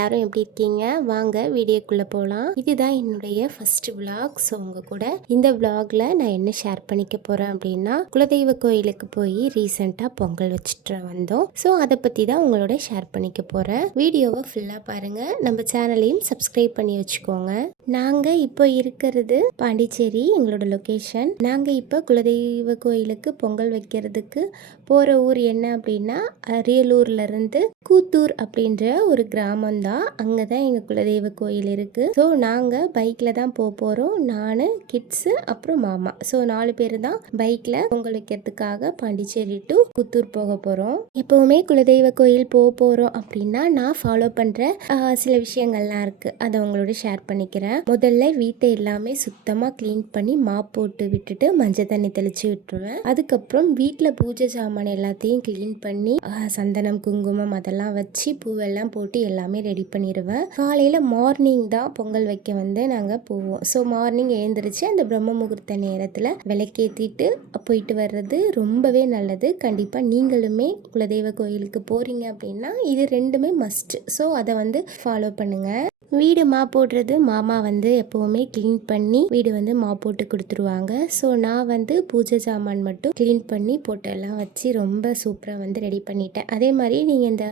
எல்லாரும் எப்படி இருக்கீங்க? வாங்க வீடியோக்குள்ளே போகலாம். இதுதான் என்னுடைய ஃபர்ஸ்ட் விளாக். ஸோ உங்கள் கூட இந்த விளாகில் நான் என்ன ஷேர் பண்ணிக்க போகிறேன் அப்படின்னா, குலதெய்வ கோயிலுக்கு போய் ரீசெண்டாக பொங்கல் வச்சுட்டு வந்தோம். ஸோ அதை பற்றி தான் உங்களோட ஷேர் பண்ணிக்க போகிறேன். வீடியோவை ஃபுல்லாக பாருங்கள். நம்ம சேனலையும் சப்ஸ்கிரைப் பண்ணி வச்சுக்கோங்க. நாங்கள் இப்போ இருக்கிறது பாண்டிச்சேரி, எங்களோட லொக்கேஷன். நாங்கள் இப்போ குலதெய்வ கோயிலுக்கு பொங்கல் வைக்கிறதுக்கு போகிற ஊர் என்ன அப்படின்னா, அரியலூர்லேருந்து கூத்தூர் அப்படின்ற ஒரு கிராமம் தான். அங்கே தான் எங்கள் குலதெய்வ கோயில் இருக்குது. ஸோ நாங்கள் பைக்கில் தான் போகிறோம். நான், கிட்ஸு, அப்புறம் மாமா. ஸோ 4 பேர் தான் பைக்கில் பொங்கல் வைக்கிறதுக்காக பாண்டிச்சேரி டு கூத்தூர் போக போகிறோம். எப்போவுமே குலதெய்வ கோயில் போகிறோம் அப்படின்னா நான் ஃபாலோ பண்ணுற சில விஷயங்கள்லாம் இருக்குது. அதை உங்களோட ஷேர் பண்ணிக்கிறேன். முதல்ல வீட்டை எல்லாமே சுத்தமாக க்ளீன் பண்ணி மாப் போட்டு விட்டுட்டு மஞ்சள் தண்ணி தெளித்து விட்டுருவேன். அதுக்கப்புறம் வீட்டில் பூஜை சாமான் எல்லாத்தையும் க்ளீன் பண்ணி சந்தனம், குங்குமம் அதெல்லாம் வச்சு பூவெல்லாம் போட்டு எல்லாமே ரெடி பண்ணிடுவேன். காலையில் மார்னிங் தான் பொங்கல் வைக்க வந்து நாங்கள் போவோம். ஸோ மார்னிங் எழுந்திரிச்சு அந்த பிரம்ம முகூர்த்த நேரத்தில் விளக்கேற்றிட்டு போயிட்டு வர்றது ரொம்பவே நல்லது. கண்டிப்பாக நீங்களுமே குலதெய்வ கோயிலுக்கு போகிறீங்க அப்படின்னா இது ரெண்டுமே மஸ்ட். ஸோ அதை வந்து ஃபாலோ பண்ணுங்கள். வீடு மாப் போடுறது மாமா வந்து எப்போவுமே க்ளீன் பண்ணி வீடு வந்து மாப் போட்டு கொடுத்துருவாங்க. ஸோ நான் வந்து பூஜை சாமான் மட்டும் க்ளீன் பண்ணி போட்டெல்லாம் வச்சு ரொம்ப சூப்பராக வந்து ரெடி பண்ணிட்டேன். அதே மாதிரி நீங்கள் இந்த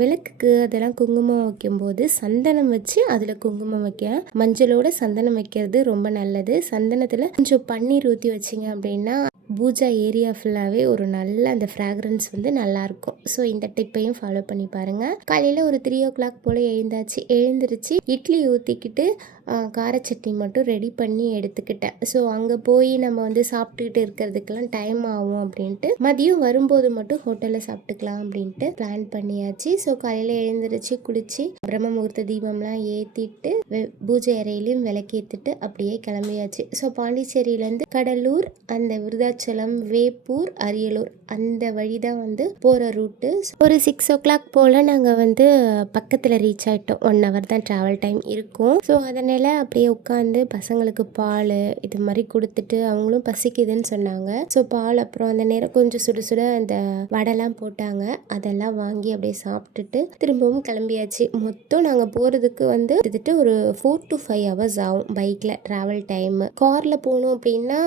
விளக்குக்கு அதெல்லாம் குங்குமம் வைக்கும்போது சந்தனம் வச்சு அதில் குங்குமம் வைக்க, மஞ்சளோட சந்தனம் வைக்கிறது ரொம்ப நல்லது. சந்தனத்தில் கொஞ்சம் பன்னீர் ஊற்றி வச்சிங்க அப்படின்னா பூஜா ஏரியா ஃபுல்லாகவே ஒரு நல்ல அந்த ஃப்ராக்ரன்ஸ் வந்து நல்லாயிருக்கும். ஸோ இந்த டிப்பையும் ஃபாலோ பண்ணி பாருங்கள். காலையில் ஒரு 3 o'clock போல் எழுந்திருச்சு இட்லி ஊற்றிக்கிட்டு கார சட்னி மட்டும் ரெடி பண்ணி எடுத்துக்கிட்டேன். ஸோ அங்கே போய் நம்ம வந்து சாப்பிட்டுக்கிட்டு இருக்கிறதுக்கெல்லாம் டைம் ஆகும் அப்படின்ட்டு மதியம் வரும்போது மட்டும் ஹோட்டலில் சாப்பிட்டுக்கலாம் அப்படின்ட்டு பிளான் பண்ணியாச்சு. ஸோ காலையில் எழுந்திரிச்சு குளித்து பிரம்ம முகூர்த்த தீபம்லாம் ஏற்றிட்டு பூஜை அறையிலையும் விளக்கேற்றிட்டு அப்படியே கிளம்பியாச்சு. ஸோ பாண்டிச்சேரியிலேருந்து கடலூர், அந்த விருதாச்சலம், வேப்பூர், அரியலூர் அந்த வழி தான் வந்து போகிற ரூட்டு. ஒரு 6 o'clock போல் நாங்கள் வந்து பக்கத்தில் ரீச் ஆகிட்டோம். 1 hour தான் ட்ராவல் டைம் இருக்கும். ஸோ அதனால் அப்படியே உட்காந்து பசங்களுக்கு பால் இது மாதிரி கொடுத்துட்டு அவங்களும் பசிக்குதுன்னு சொன்னாங்க. ஸோ பால், அப்புறம் அந்த நேரம் கொஞ்சம் சுட சுட அந்த வடைலாம் போட்டாங்க. அதெல்லாம் வாங்கி அப்படியே சாப்பிட்டுட்டு திரும்பவும் கிளம்பியாச்சு. மொத்தம் நாங்கள் போகிறதுக்கு வந்து கிட்டத்தட்ட ஒரு 4 to 5 hours ஆகும் பைக்கில் ட்ராவல் டைம். காரில் போகணும் அப்படின்னா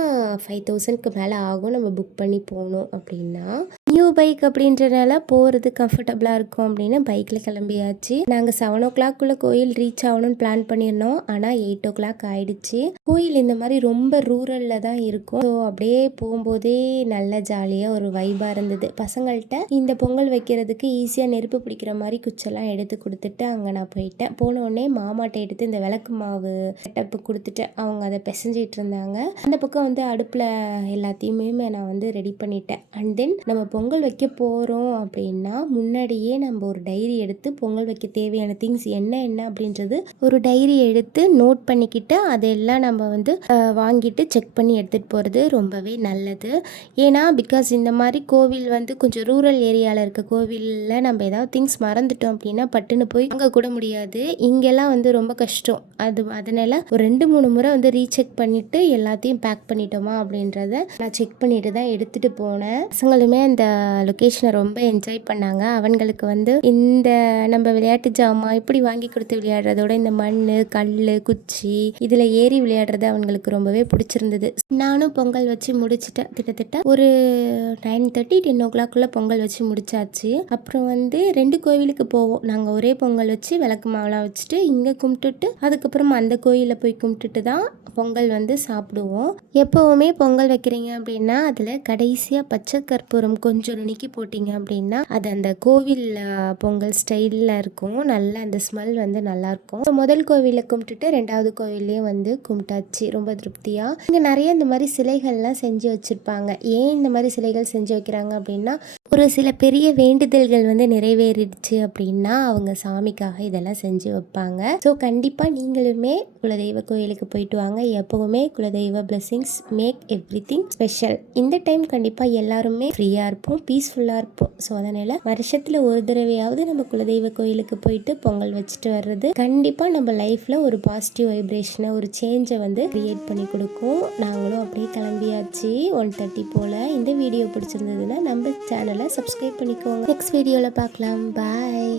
5,000க்கு மேலே ஆகும் நம்ம புக் பண்ணி போகணும் அப்படின்னா. நியூ பைக் அப்படின்றனால போகிறது கம்ஃபர்டபுளாக இருக்கும் அப்படின்னு பைக்கில் கிளம்பியாச்சு. நாங்கள் 7 o'clock கோயில் ரீச் ஆகணும்னு பிளான் பண்ணியிருந்தோம். ஆனால் 8 o'clock ஆயிடுச்சு. கோயில் இந்த மாதிரி ரொம்ப ரூரலில் தான் இருக்கும். ஸோ அப்படியே போகும்போதே நல்ல ஜாலியாக ஒரு வைபாக இருந்தது. பசங்கள்கிட்ட இந்த பொங்கல் வைக்கிறதுக்கு ஈஸியாக நெருப்பு பிடிக்கிற மாதிரி குச்செல்லாம் எடுத்து கொடுத்துட்டு அங்கே நான் போயிட்டேன். போனோடனே மாமாட்டை எடுத்து இந்த விளக்கு மாவு செட்டப்பு கொடுத்துட்டு அவங்க அதை பிசைஞ்சிட்டு இருந்தாங்க. அந்த பக்கம் வந்து அடுப்பில் எல்லாத்தையுமே நான் வந்து ரெடி பண்ணிட்டேன். அண்ட் தென் நம்ம பொங்கல் வைக்க போகிறோம் அப்படின்னா முன்னாடியே நம்ம ஒரு டைரி எடுத்து பொங்கல் வைக்க தேவையான திங்ஸ் என்ன அப்படின்றது ஒரு டைரி எடுத்து நோட் பண்ணிக்கிட்டு அதெல்லாம் நம்ம வந்து வாங்கிட்டு செக் பண்ணி எடுத்துகிட்டு போகிறது ரொம்பவே நல்லது. ஏன்னா பிகாஸ் இந்த மாதிரி கோவில் வந்து கொஞ்சம் ரூரல் ஏரியாவில் இருக்க கோவிலில் நம்ம ஏதாவது திங்ஸ் மறந்துட்டோம் அப்படின்னா பட்டுன்னு போய் அங்கே கூட முடியாது. இங்கெல்லாம் வந்து ரொம்ப கஷ்டம். அதனால ஒரு 2-3 முறை வந்து ரீசெக் பண்ணிவிட்டு எல்லாத்தையும் பேக் பண்ணிட்டோமா அப்படின்றத நான் செக் பண்ணிட்டு தான் எடுத்துகிட்டு போனேன். பசங்களுமே அந்த லொக்கேஷனை ரொம்ப என்ஜாய் பண்ணாங்க. அவங்களுக்கு வந்து இந்த நம்ம விளையாட்டு ஜாமான் இப்படி வாங்கி கொடுத்து விளையாடுறதோட இந்த மண், கல், குச்சி இதில் ஏறி விளையாடுறது அவங்களுக்கு ரொம்பவே பிடிச்சிருந்தது. நானும் பொங்கல் வச்சு முடிச்சிட்டேன். கிட்டத்தட்ட ஒரு 9:30 10 o'clock பொங்கல் வச்சு முடிச்சாச்சு. அப்புறம் வந்து 2 கோவிலுக்கு போவோம். நாங்கள் ஒரே பொங்கல் வச்சு விளக்கு மாவெல்லாம் வச்சுட்டு இங்கே கும்பிட்டுட்டு அதுக்கப்புறம் அந்த கோயிலில் போய் கும்பிட்டுட்டு தான் பொங்கல் வந்து சாப்பிடுவோம். எப்போவுமே பொங்கல் வைக்கிறீங்க அப்படின்னா அதில் கடைசியாக பச்சை கற்பூரம் கொஞ்சம் நுணுக்கி போட்டிங்க அப்படின்னா அது அந்த கோவில் பொங்கல் ஸ்டைலில் இருக்கும். நல்லா அந்த ஸ்மெல் வந்து நல்லாயிருக்கும். முதல் கோவிலில் கும்பிட்டுட்டு 2வது கோவில்லையும் வந்து கும்பிட்டாச்சு ரொம்ப திருப்தியாக. இங்கே நிறைய இந்த மாதிரி சிலைகள்லாம் செஞ்சு வச்சுருப்பாங்க. ஏன் இந்த மாதிரி சிலைகள் செஞ்சு வைக்கிறாங்க அப்படின்னா ஒரு சில பெரிய வேண்டுதல்கள் வந்து நிறைவேறிடுச்சு அப்படின்னா அவங்க சாமிக்காக இதெல்லாம் செஞ்சு வைப்பாங்க. ஸோ கண்டிப்பாக நீங்களுமே குலதெய்வ கோயிலுக்கு போயிட்டு வாங்க. எப்போவுமே குலதெய்வ பிளெஸிங்ஸ் மேக் எவ்ரிதிங் ஸ்பெஷல். இந்த டைம் கண்டிப்பாக எல்லாருமே ஃப்ரீயாக இருப்போம், பீஸ்ஃபுல்லாக இருப்போம். ஸோ அதனால் வருஷத்தில் ஒரு தடவையாவது நம்ம குலதெய்வ கோயிலுக்கு போயிட்டு பொங்கல் வச்சுட்டு வர்றது கண்டிப்பாக நம்ம லைஃப்பில் ஒரு பாசிட்டிவ் வைப்ரேஷனை ஒரு சேஞ்சை வந்து க்ரியேட் பண்ணி கொடுக்கும். நாங்களும் அப்படியே கிளம்பியாச்சு 1:30 போல். இந்த வீடியோ பிடிச்சிருந்ததுன்னா நம்ம சேனலை சப்ஸ்கிரைப் பண்ணிக்கோங்க. நெக்ஸ்ட் வீடியோவில் பார்க்கலாம். பாய்.